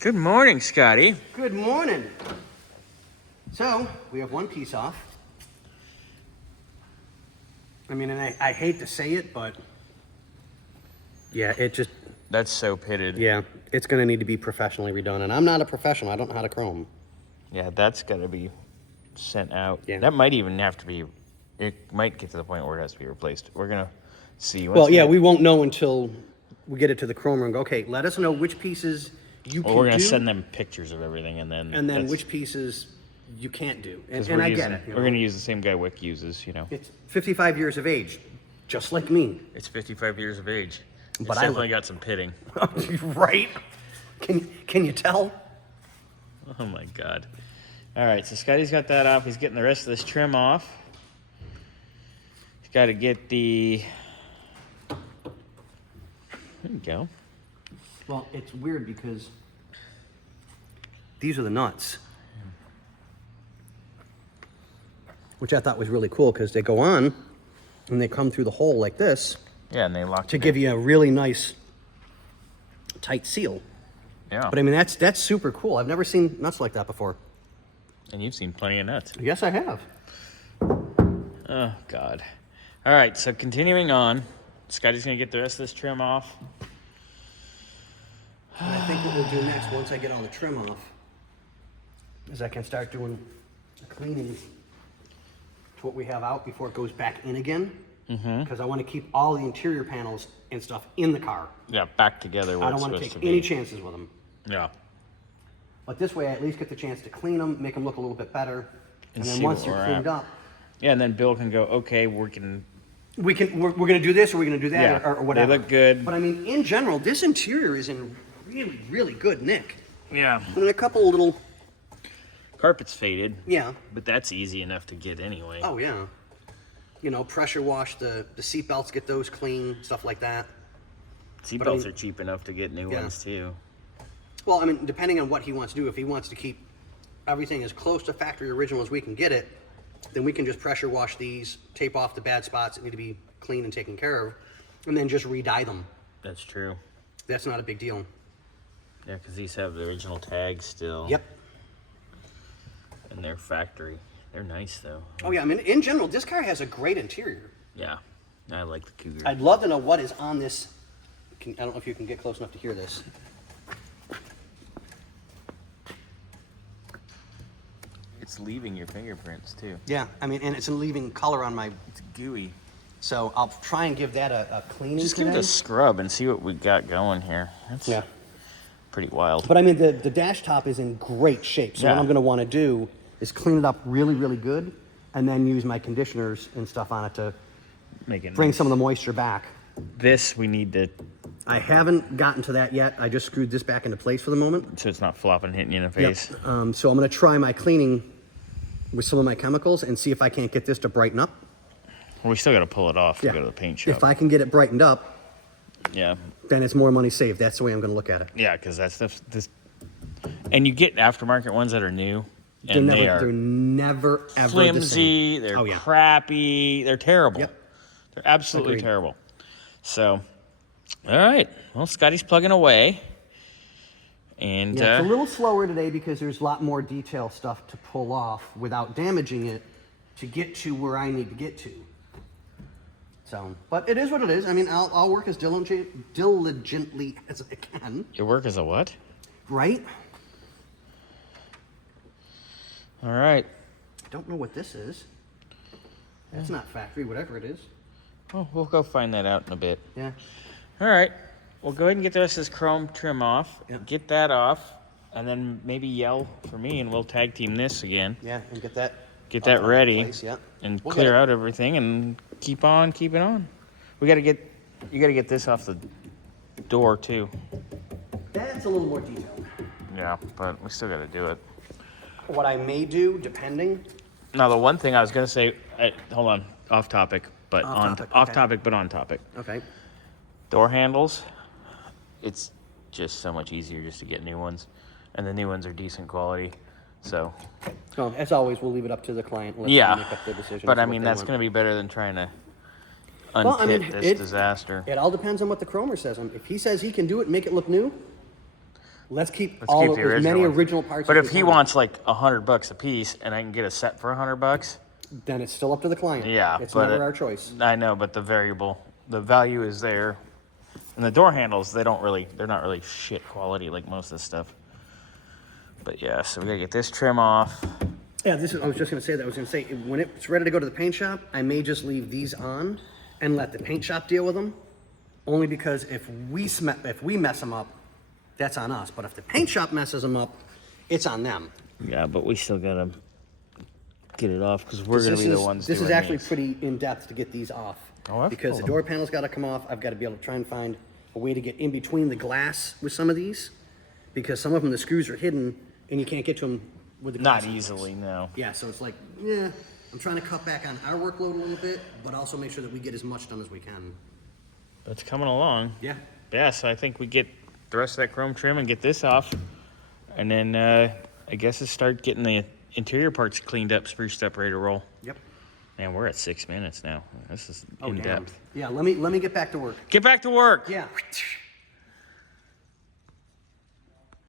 Good morning, Scotty. Good morning. So, we have one piece off. I mean, and I hate to say it, but yeah, it just... That's so pitted. Yeah, it's going to need to be professionally redone. And I'm not a professional. I don't know how to chrome. Yeah, that's got to be sent out. Yeah. That might even have to be... It might get to the point where it has to be replaced. We're going to see. Well, yeah, we won't know until we get it to the chromer and go, okay, let us know which pieces you can do. We're going to send them pictures of everything, and then which pieces you can't do. And I get it. We're going to use the same guy Wick uses, It's 55 years of age, just like me. It's 55 years of age. But it's definitely got some pitting. Right? Can you tell? Oh, my God. All right, so Scotty's got that off. He's getting the rest of this trim off. He's got to get the... There you go. Well, it's weird because these are the nuts, which I thought was really cool because they go on and they come through the hole like this. Yeah, and they lock to give you a really nice tight seal. Yeah. But I mean, that's super cool. I've never seen nuts like that before. And you've seen plenty of nuts. Yes, I have. Oh, God. All right, so continuing on, Scotty's going to get the rest of this trim off. And I think what we'll do next, once I get all the trim off, is I can start doing a cleaning to what we have out before it goes back in again. Because I want to keep all the interior panels and stuff in the car. Yeah, back together. I don't want to take any chances with them. Yeah. But this way, I at least get the chance to clean them, make them look a little bit better, and then see once what they're we're cleaned at. up, Yeah, and then Bill can go, okay, we're going to do this or we're going to do that Yeah, or whatever. they look good. But I mean, in general, this interior is in really, really good nick. Yeah. And a couple little... Carpet's faded. Yeah. But that's easy enough to get anyway. Oh, yeah. Pressure wash the seat belts, get those clean, stuff like that. Seat belts are cheap enough to get new ones, too. Well, I mean, depending on what he wants to do, if he wants to keep everything as close to factory original as we can get it, then we can just pressure wash these, tape off the bad spots that need to be cleaned and taken care of, and then just re-dye them. That's true. That's not a big deal. Yeah, because these have the original tags still. Yep. And they're factory. They're nice, though. Oh, yeah. I mean, in general, this car has a great interior. Yeah. I like the Cougar. I'd love to know what is on this. I don't know if you can get close enough to hear this. It's leaving your fingerprints, too. Yeah, I mean, and it's leaving color on my... It's gooey. So I'll try and give that a cleaning Just give it a scrub and see what we got going here. That's pretty wild. But I mean, the dash top is in great shape. So what I'm going to want to do is clean it up really, really good, and then use my conditioners and stuff on it to bring some of the moisture back. This we need to... I haven't gotten to that yet. I just screwed this back into place for the moment. So it's not flopping, hitting you in the face. Yep. So I'm going to try my cleaning with some of my chemicals and see if I can't get this to brighten up. Well, we still got to pull it off to go to the paint shop. If I can get it brightened up, yeah, then it's more money saved. That's the way I'm going to look at it. Yeah, because that stuff's this... And you get aftermarket ones that are new, and they're never, ever flimsy, the same. they're crappy, they're terrible. Yep. They're absolutely terrible. So, all right. Well, Scotty's plugging away. And it's a little slower today because there's a lot more detail stuff to pull off without damaging it to get to where I need to get to. So, but it is what it is. I mean, I'll work as diligently as I can. Your work is a what? Right? All right. I don't know what this is. That's not factory, whatever it is. Well, we'll go find that out in a bit. Yeah. All right. We'll go ahead and get the rest of this chrome trim off. Yep. Get that off. And then maybe yell for me and we'll tag team this again. Yeah, and get that ready. place, yeah. And clear out everything and keep on keeping on. You got to get this off the door too. That's a little more detailed. Yeah, but we still got to do it. What I may do, depending. Now, the one thing I was going to say, hold on, off topic, but on topic. Okay. Door handles, it's just so much easier just to get new ones, and the new ones are decent quality. So, as always, we'll leave it up to the client and let them make up their decision. But I mean, that's going to be better than trying to unpit this disaster. It all depends on what the chromer says. If he says he can do it and make it look new, Let's keep Let's all keep of the as original many ones. original parts. But as if we he can. wants like $100 a piece and I can get a set for $100, then it's still up to the client. yeah, It's but never our choice. I know, but the value is there. And the door handles, they're not really shit quality like most of this stuff. But yeah, so we gotta get this trim off. Yeah, I was just gonna say that. I was gonna say when it's ready to go to the paint shop, I may just leave these on and let the paint shop deal with them. Only because if we mess them up, that's on us. But if the paint shop messes them up, it's on them. Yeah, but we still gotta get it off because we're gonna be the ones This doing is actually these. pretty in depth to get these off. Oh, that's because cool. the door panel's got to come off. I've got to be able to try and find a way to get in between the glass with some of these, because some of them the screws are hidden and you can't get to them with the glass. Not easily, no. Yeah, so it's like, yeah, I'm trying to cut back on our workload a little bit, but also make sure that we get as much done as we can. But it's coming along. Yeah. Yeah, so I think we get the rest of that chrome trim and get this off. And then I guess it's start getting the interior parts cleaned up, spruced up, ready to roll. Yep. Man, we're at 6 minutes now. This is in Damn. depth. Yeah, let me get back to work. Get back to work. Yeah.